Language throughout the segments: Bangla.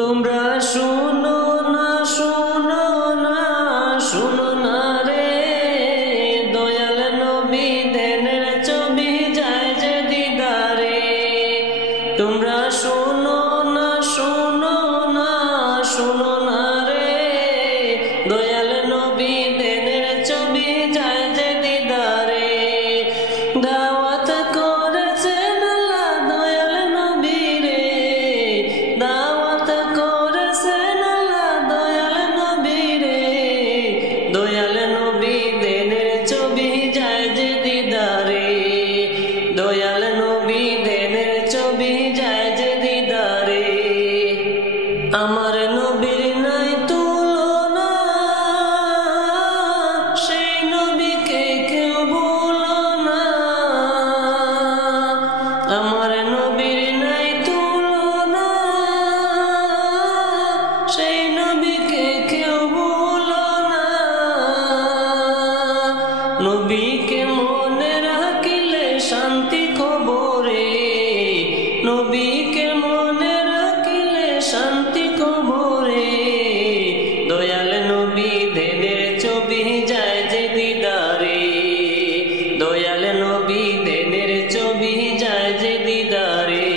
তোমরা শুনো না, শুনো না, শুনো না রে, দয়াল নবী দেনের ছবি যায় যে দিদারে। তোমরা শুনো না, শুনো না, শুনো না রে, দয়াল নবী দেনের ছবি যায় যে দিদারে। দাওয়াত করেছেন আল্লাহ দয়াল নবী রে, দাওয়াত করেছেন আল্লাহ দয়াল নবী রে, দয়াল নবী দেনের ছবি যায় যে দিদারে, দয়াল নবী দেনের ছবি যায় যে দিদারে। আমার নবীর নাই তুলনা, সেই নবীকে কেউ ভুলো না। আমার নবীর নাই তুলনা, সেই নবীকে কেউ ভুলো না। নবীকে মনে রাখিলে শান্তি কবরে, নবীকে মনে রাখিলে শান্তি কবরে। দয়াল নবী দেনের ছবি যায় যে দিদারে, দয়াল নবী দেনের ছবি যায় যে দিদারে।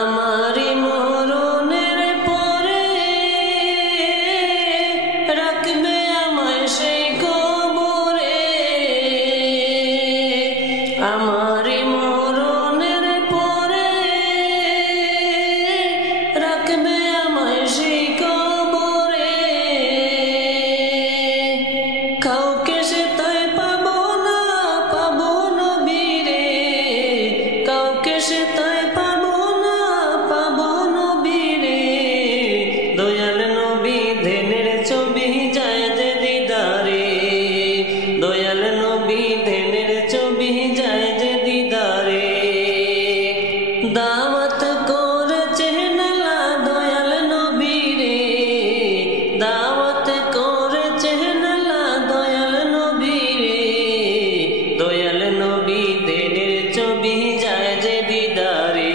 আমারি মরণের পরে রাখবে আমায় সেই কবরে, আমারি মরণের পরে রাখবে আমায় সেই কবরে। কাউকে সে তাই পাবো না, পাবো নবী রে, কাউকে সে তাই পাবো না, পাবো নবী রে। দয়াল নবী দেনের ছবি যায় যে দিদারে, দয়াল নবী দেনের ছবি যায় যে দিদারে। দাওয়াত করেছেন আল্লাহ দয়াল নবী রে, দাওয়াত করেছেন আল্লাহ দয়াল নবী রে, দয়াল নবী দেনের ছবি যায় যে দিদারে,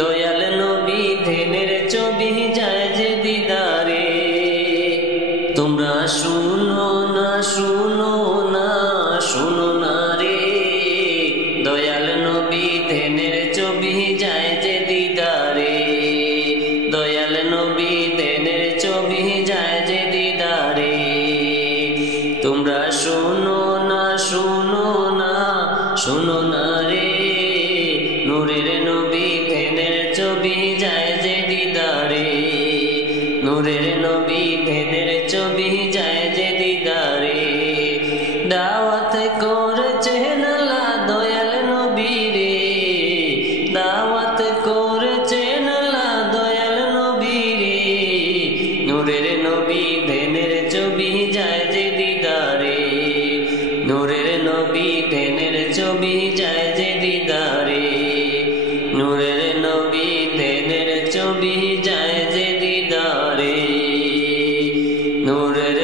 দয়াল নবী দেনের ছবি যায় যে দিদারে। তোমরা শুনো না, শুনো না, শুনো না রে, দয়াল নবী দেনের ছবি যায় যে দিদারে, দয়াল নবী দেনের ছবি যায় যে দিদারে। তোমরা শুনো না, শুনো না, শুনো না রে, নূরের নবী দেনের ছবি যায় যে দিদারে, নূরের নবী দেনের ছবি যায় যে দিদারে। দাওয়াত করেছেন আল্লাহ দয়াল নবী রে, দাওয়াত করেছেন আল্লাহ দয়াল নবী রে, নূরের নবী দেনের ছবি যায় যে দিদারে, নূরের নবী দেনের ছবি যায় যে দিদারে, নূরের নবী দেনের ছবি যায় যে দিদারে, নূরের